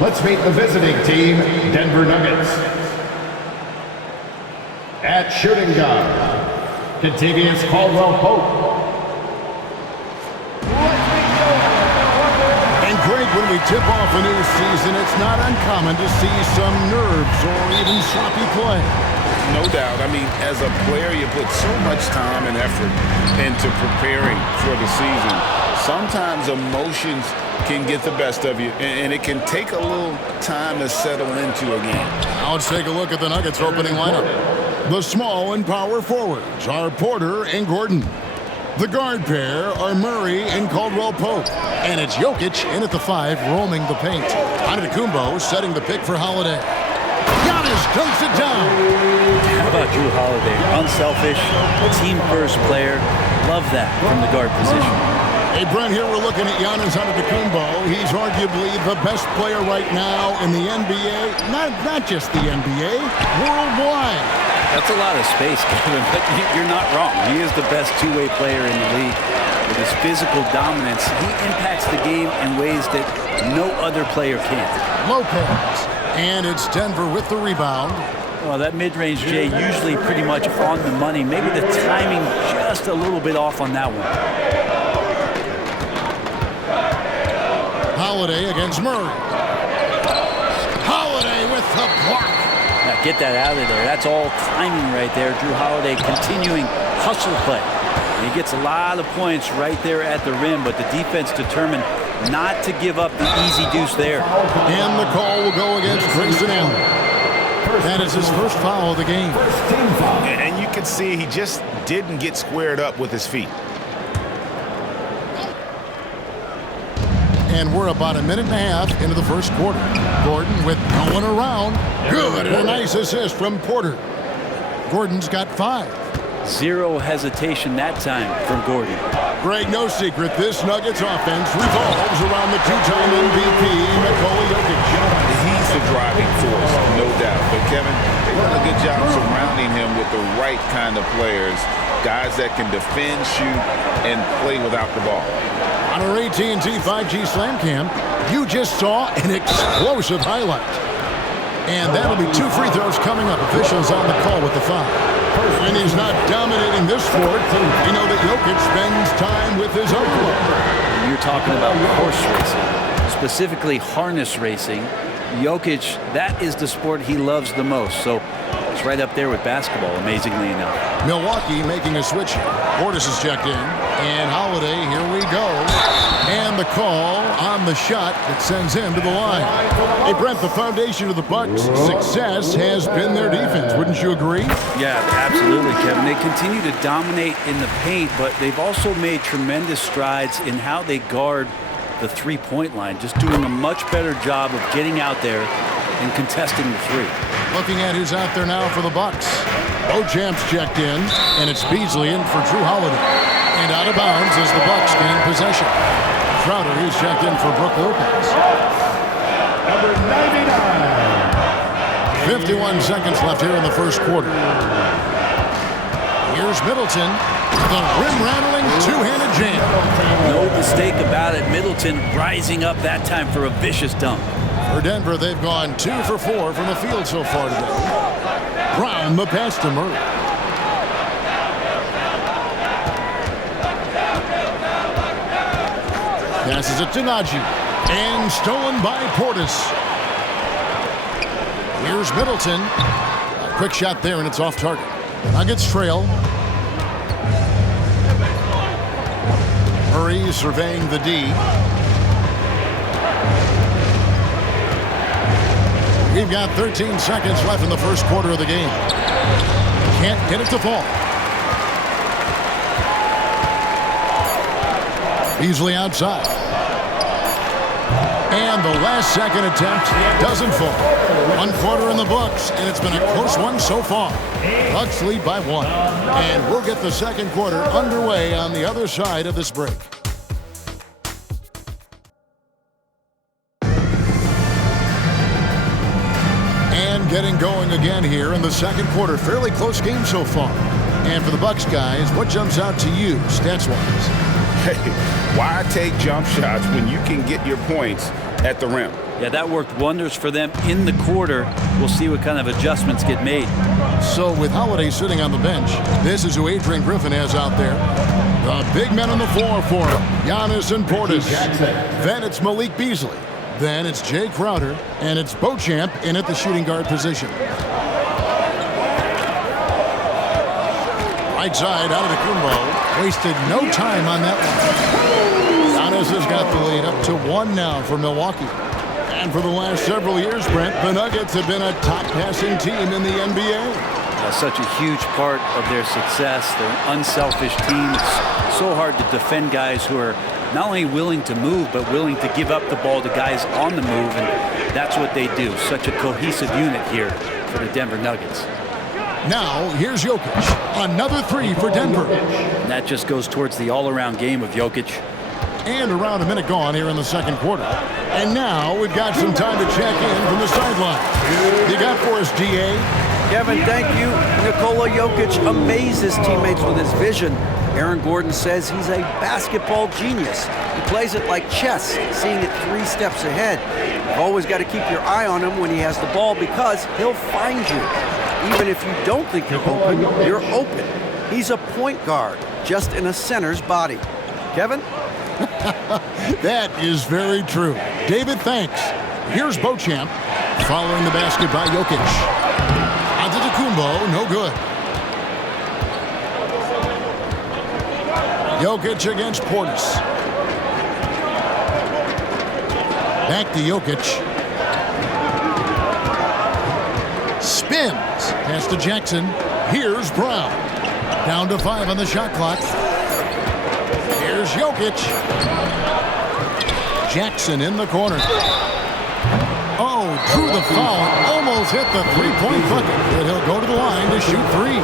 Let's meet the visiting team, Denver Nuggets. At shooting guard, Kentavious Caldwell-Pope. And Greg, when we tip off a new season, it's not uncommon to see some nerves or even sloppy play. No doubt. I mean, as a player, you put so much time and effort into preparing for the season. Sometimes emotions can get the best of you, and it can take a little time to settle into a game. Now let's take a look at the Nuggets opening lineup. The small and power forwards are Porter and Gordon. The guard pair are Murray and Caldwell-Pope. And it's Jokic in at the 5, roaming the paint. Antetokounmpo setting the pick for Holiday. Giannis dunks it down. How about Drew Holiday? Unselfish, team-first player. Love that from the guard position. Hey, Brent, here we're looking at Giannis Antetokounmpo. He's arguably the best player right now in the NBA. Not just the NBA, worldwide. That's a lot of space, Kevin, but you're not wrong. He is the best two-way player in the league. With his physical dominance, he impacts the game in ways that no other player can. Lopez. And it's Denver with the rebound. Well, that mid-range, Jay, usually pretty much on the money. Maybe the timing just a little bit off on that one. Holiday against Murray. Holiday with the block. Now get that out of there. That's all timing right there. Drew Holiday continuing hustle play. And he gets a lot of points right there at the rim, but the defense determined not to give up the easy deuce there. And the call will go against Grayson Allen. That is his first foul of the game. And you can see he just didn't get squared up with his feet. And we're about a minute and a half into the first quarter. Gordon with no one around. Good, and a nice assist from Porter. Gordon's got 5. Zero hesitation that time from Gordon. Greg, no secret, this Nuggets offense revolves around the two-time MVP, Nikola Jokic. He's the driving force, no doubt. But, Kevin, they've done a good job surrounding him with the right kind of players, guys that can defend, shoot, and play without the ball. On our AT&T 5G Slam Cam, you just saw an explosive highlight. And that'll be 2 free throws coming up. Officials on the call with the foul. And he's not dominating this sport. We know that Jokic spends time with his uncle. You're talking about horse racing, specifically harness racing. Jokic, that is the sport he loves the most. So it's right up there with basketball, amazingly enough. Milwaukee making a switch here. Portis is checked in. And Holiday, here we go. And the call on the shot that sends him to the line. Hey, Brent, the foundation of the Bucks' success has been their defense. Wouldn't you agree? Yeah, absolutely, Kevin. They continue to dominate in the paint, but they've also made tremendous strides in how they guard the three-point line, just doing a much better job of getting out there and contesting the three. Looking at who's out there now for the Bucks. Beauchamp's checked in, and it's Beasley in for Drew Holiday. And out of bounds as the Bucks gain possession. Crowder, he's checked in for Brook Lopez. Number 99. 51 seconds left here in the first quarter. Here's Middleton. The rim-rattling two-handed jam. No mistake about it. Middleton rising up that time for a vicious dunk. For Denver, they've gone 2 for 4 from the field so far today. Brown, the pass to Murray. Passes it to Najee. And stolen by Portis. Here's Middleton. A quick shot there, and it's off target. Nuggets trail. Murray surveying the D. We've got 13 seconds left in the first quarter of the game. Can't get it to fall. Beasley outside. And the last second attempt doesn't fall. 1 quarter in the books, and it's been a close one so far. Bucks lead by 1. And we'll get the second quarter underway on the other side of this break. And getting going again here in the second quarter. Fairly close game so far. And for the Bucks guys, what jumps out to you stats-wise? Hey, why take jump shots when you can get your points at the rim. Yeah, that worked wonders for them in the quarter. We'll see what kind of adjustments get made. So with Holiday sitting on the bench, this is who Adrian Griffin has out there. The big men on the floor for him, Giannis and Portis. Then it's Malik Beasley. Then it's Jay Crowder. And it's Beauchamp in at the shooting guard position. Right side out of the Kumbo. Wasted no time on that one. Giannis has got the lead up to 1 now for Milwaukee. And for the last several years, Brent, the Nuggets have been a top passing team in the NBA. Such a huge part of their success. They're an unselfish team. It's so hard to defend guys who are not only willing to move, but willing to give up the ball to guys on the move, and that's what they do. Such a cohesive unit here for the Denver Nuggets. Now, here's Jokic. Another 3 for Denver. And that just goes towards the all-around game of Jokic. And around a minute gone here in the second quarter. And now we've got some time to check in from the sideline. You got for us, D.A.? Kevin, thank you. Nikola Jokic amazes teammates with his vision. Aaron Gordon says he's a basketball genius. He plays it like chess, seeing it 3 steps ahead. You've always got to keep your eye on him when he has the ball because he'll find you. Even if you don't think you're open, you're open. He's a point guard, just in a center's body. Kevin? That is very true. David, thanks. Here's Beauchamp. Following the basket by Jokic. Antetokounmpo, no good. Jokic against Portis. Back to Jokic. Spins. Pass to Jackson. Here's Brown. Down to 5 on the shot clock. Here's Jokic. Jackson in the corner. Oh, drew the foul. Almost hit the three-point bucket. But he'll go to the line to shoot 3.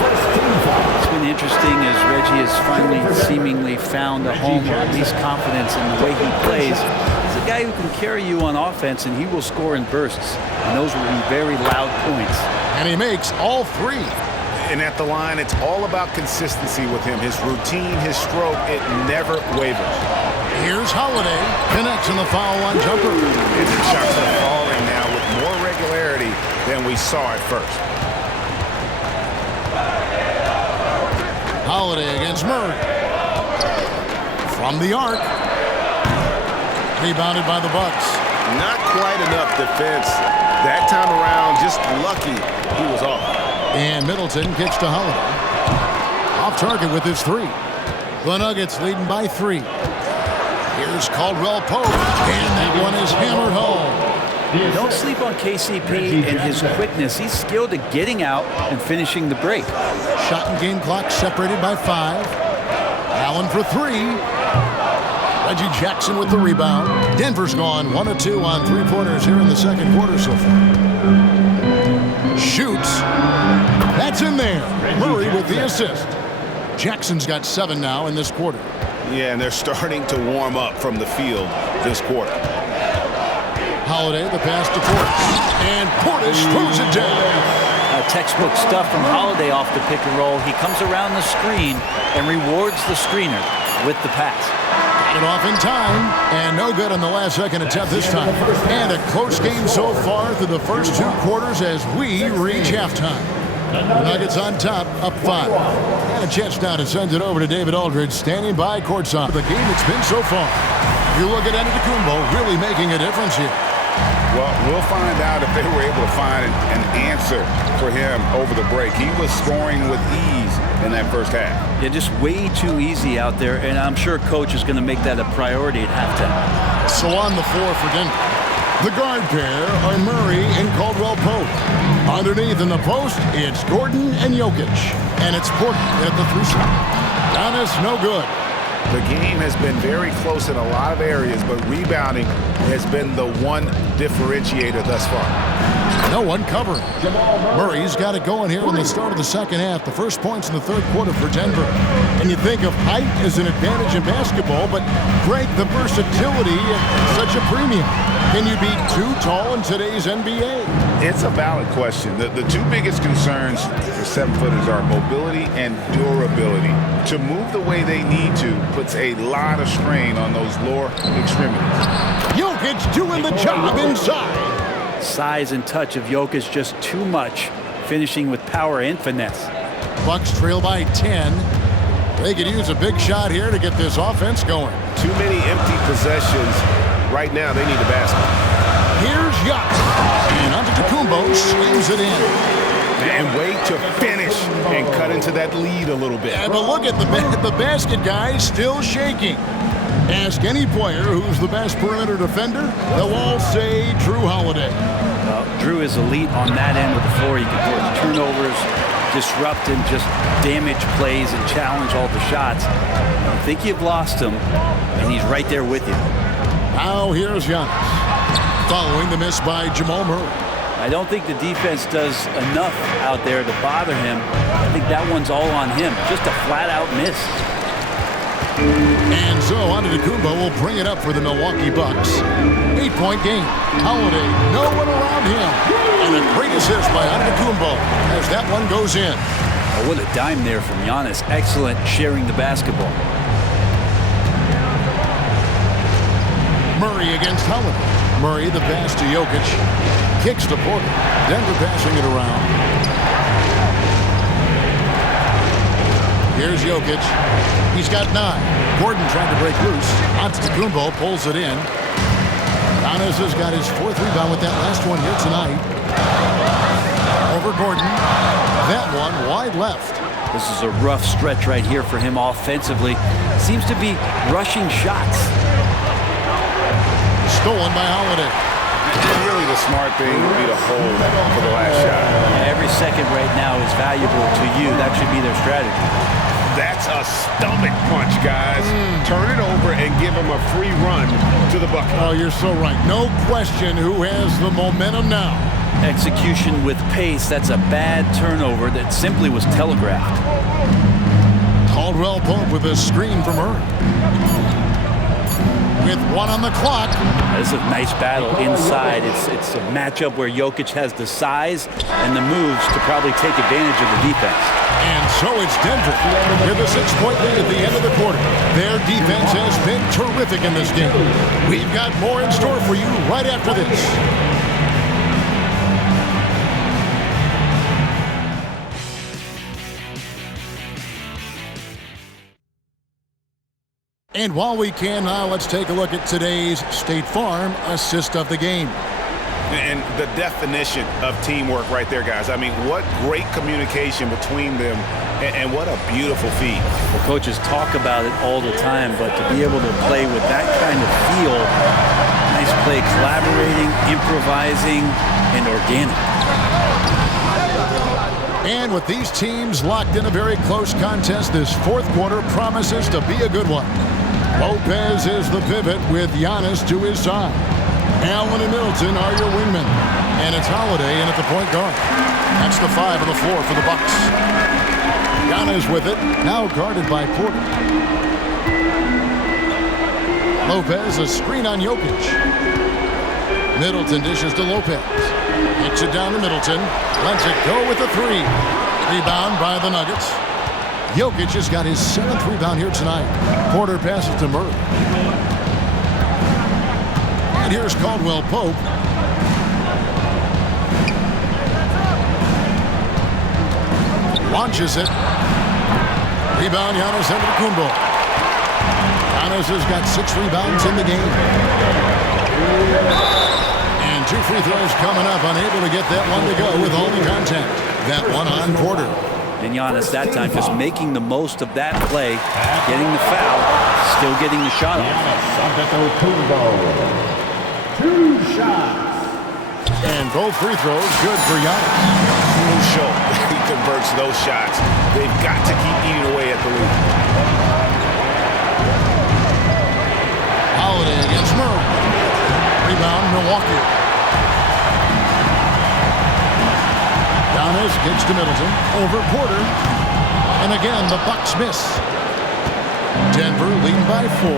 It's been interesting as Reggie has finally seemingly found a home, or at least confidence in the way he plays. He's a guy who can carry you on offense, and he will score in bursts. And those will be very loud points. And he makes all 3. And at the line, it's all about consistency with him. His routine, his stroke, it never wavers. Here's Holiday. Connects on the foul line jumper. His shots are falling now with more regularity than we saw at first. Holiday against Murray. From the arc. Rebounded by the Bucks. Not quite enough defense. That time around, just lucky he was off. And Middleton kicks to Holiday. Off target with his 3. The Nuggets leading by 3. Here's Caldwell Pope. And that one is hammered home. Don't sleep on KCP and his quickness. He's skilled at getting out and finishing the break. Shot and game clock separated by 5. Allen for 3. Reggie Jackson with the rebound. Denver's gone 1 of 2 on 3-pointers here in the second quarter so far. Shoots. That's in there. Murray with the assist. Jackson's got 7 now in this quarter. Yeah, and they're starting to warm up from the field this quarter. Holiday, the pass to Portis. And Portis throws it down. Textbook stuff from Holiday off the pick and roll. He comes around the screen and rewards the screener with the pass. Got it off in time, and no good on the last second attempt this time. And a close game so far through the first 2 quarters as we reach halftime. The Nuggets on top, up 5. And a chance now to send it over to David Aldridge, standing by courtside. The game it's been so far. You look at Antetokounmpo really making a difference here. Well, we'll find out if they were able to find an answer for him over the break. He was scoring with ease in that first half. Yeah, just way too easy out there, and I'm sure Coach is going to make that a priority at halftime. So on the floor for Denver, the guard pair are Murray and Caldwell Pope. Underneath in the post, it's Gordon and Jokic. And it's Porter at the 3 slot. Giannis, no good. The game has been very close in a lot of areas, but rebounding has been the one differentiator thus far. No one covering. Murray's got it going here in the start of the second half. The first points in the third quarter for Denver. And you think of height as an advantage in basketball, but Greg, the versatility at such a premium. Can you be too tall in today's NBA? It's a valid question. The two biggest concerns for 7-footers are mobility and durability. To move the way they need to puts a lot of strain on those lower extremities. Jokic doing the job inside. Size and touch of Jokic just too much, finishing with power and finesse. Bucks trail by 10. They could use a big shot here to get this offense going. Too many empty possessions. Right now, they need a basket. Here's Giannis. And Antetokounmpo slams it in. And wait to finish and cut into that lead a little bit. Yeah, but look at the basket guy still shaking. Ask any player who's the best perimeter defender, they'll all say Drew Holiday. Drew is elite on that end of the floor. He can force turnovers, disrupt and just damage plays and challenge all the shots. You think you've lost him, and he's right there with you. Now here's Giannis, following the miss by Jamal Murray. I don't think the defense does enough out there to bother him. I think that one's all on him. Just a flat-out miss. And so Antetokounmpo will bring it up for the Milwaukee Bucks. 8-point game. Holiday, no one around him. And a great assist by Antetokounmpo as that one goes in. Oh, what a dime there from Giannis. Excellent sharing the basketball. Murray against Holiday. Murray the pass to Jokic. Kicks to Porter. Denver passing it around. Here's Jokic. He's got 9. Gordon trying to break loose. Antetokounmpo pulls it in. Giannis has got his 4th rebound with that last one here tonight. Over Gordon. That one wide left. This is a rough stretch right here for him offensively. Seems to be rushing shots. Stolen by Holiday. Really the smart thing would be to hold for the last shot. Every second right now is valuable to you. That should be their strategy. That's a stomach punch, guys. Turn it over and give him a free run to the bucket. Oh, you're so right. No question who has the momentum now. Execution with pace. That's a bad turnover that simply was telegraphed. Caldwell Pope with a screen from Murray. With 1 on the clock. This is a nice battle inside. It's a matchup where Jokic has the size and the moves to probably take advantage of the defense. And so it's Denver with a 6-point lead at the end of the quarter. Their defense has been terrific in this game. We've got more in store for you right after this. And while we can now, let's take a look at today's State Farm assist of the game. And the definition of teamwork right there, guys. I mean, what great communication between them, and what a beautiful feed. Well, coaches talk about it all the time, but to be able to play with that kind of feel, nice play, collaborating, improvising, and organic. And with these teams locked in a very close contest, this 4th quarter promises to be a good one. Lopez is the pivot with Giannis to his side. Allen and Middleton are your wingmen. And it's Holiday in at the point guard. That's the 5 on the floor for the Bucks. Giannis with it, now guarded by Porter. Lopez, a screen on Jokic. Middleton dishes to Lopez. Kicks it down to Middleton. Lets it go with a 3. Rebound by the Nuggets. Jokic has got his 7th rebound here tonight. Porter passes to Murray. And here's Caldwell Pope. Launches it. Rebound, Giannis Antetokounmpo. Giannis has got 6 rebounds in the game. And 2 free throws coming up. Unable to get that one to go with all the contact. That one on Porter. And Giannis that time just making the most of that play, getting the foul, still getting the shot off. Two shots. And both free throws good for Giannis. Crucial. He converts those shots. They've got to keep eating away at the lead. Holiday against Murray. Rebound, Milwaukee. Giannis gets to Middleton. Over Porter. And again, the Bucks miss. Denver leading by 4.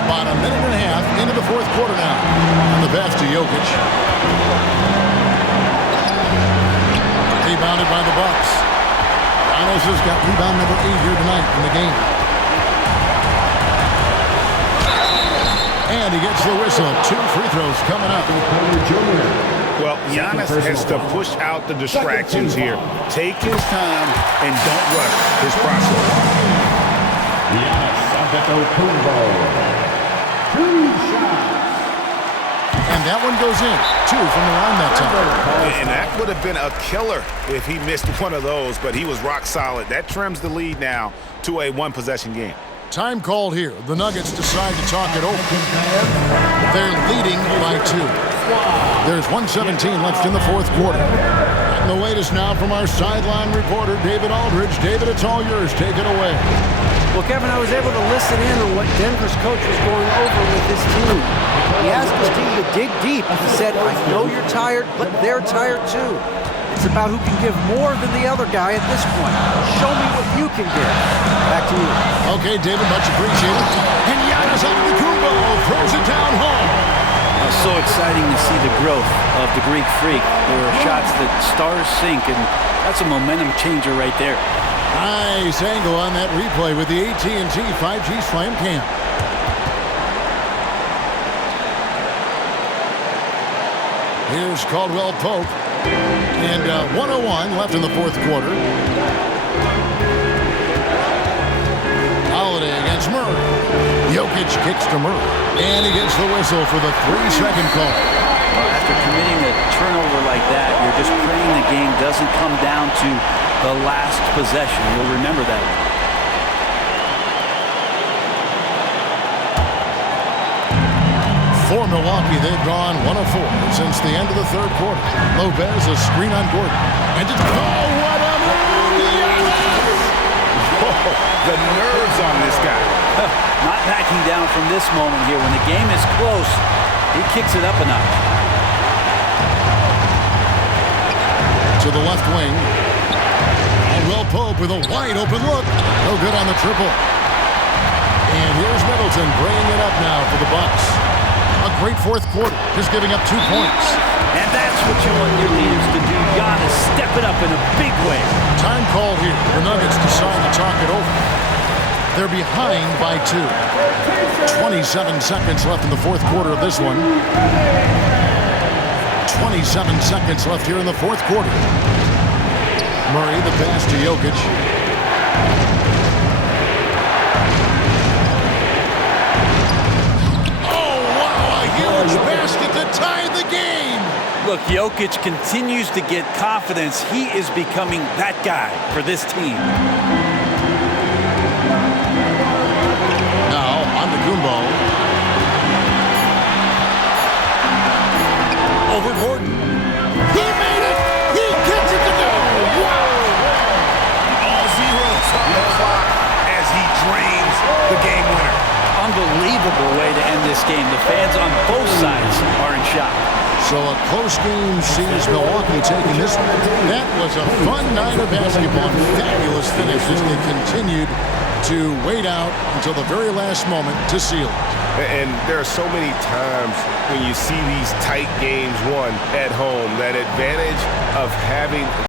About a minute and a half into the fourth quarter now. And the pass to Jokic. Rebounded by the Bucks. Giannis has got rebound number 8 here tonight in the game. And he gets the whistle. 2 free throws coming up. Well, Giannis has to push out the distractions here. Take his time and don't rush his process. Giannis Antetokounmpo. 2 shots. And that one goes in. 2 from the line that time. And that would have been a killer if he missed one of those, but he was rock solid. That trims the lead now to a 1-possession game. Time called here. The Nuggets decide to talk it over. They're leading by 2. There's 1:17 left in the fourth quarter. And the latest now from our sideline reporter, David Aldridge. David, it's all yours. Take it away. Well, Kevin, I was able to listen in on what Denver's coach was going over with his team. He asked his team to dig deep. He said, I know you're tired, but they're tired too. It's about who can give more than the other guy at this point. Show me what you can give. Back to you. Okay, David, much appreciated. And Giannis Antetokounmpo throws it down home. So exciting to see the growth of the Greek Freak. There are shots that stars sink, and that's a momentum changer right there. Nice angle on that replay with the AT&T 5G Slam Cam. Here's Caldwell Pope. And 1:01 left in the fourth quarter. Holiday against Murray. Jokic kicks to Murray. And he gets the whistle for the 3-second call. After committing a turnover like that, you're just praying the game doesn't come down to the last possession. You'll remember that. For Milwaukee, they've gone 1 of 4 since the end of the third quarter. Lopez, a screen on Gordon. And just, oh, what a move! Yes! Oh, the nerves on this guy. Not backing down from this moment here. When the game is close, he kicks it up a notch. To the left wing. Caldwell Pope with a wide open look. No good on the triple. And here's Middleton bringing it up now for the Bucks. A great fourth quarter, just giving up 2 points. And that's what you want your leaders to do. Giannis step it up in a big way. Time called here. The Nuggets decide to talk it over. They're behind by 2. 27 seconds left in the fourth quarter of this one. 27 seconds left here in the fourth quarter. Murray, the pass to Jokic. Huge basket to tie the game. Look, Jokic continues to get confidence. He is becoming that guy for this team. Now, Antetokounmpo. Over Gordon. He made it! He gets it to go! Wow! All zeros on the clock as he drains the game winner. Unbelievable way to end this game. The fans on both sides are in shock. So a close game sees Milwaukee taking this. That was a fun night of basketball. Fabulous finish as they continued to wait out until the very last moment to seal it. And there are so many times when you see these tight games won at home, that advantage of having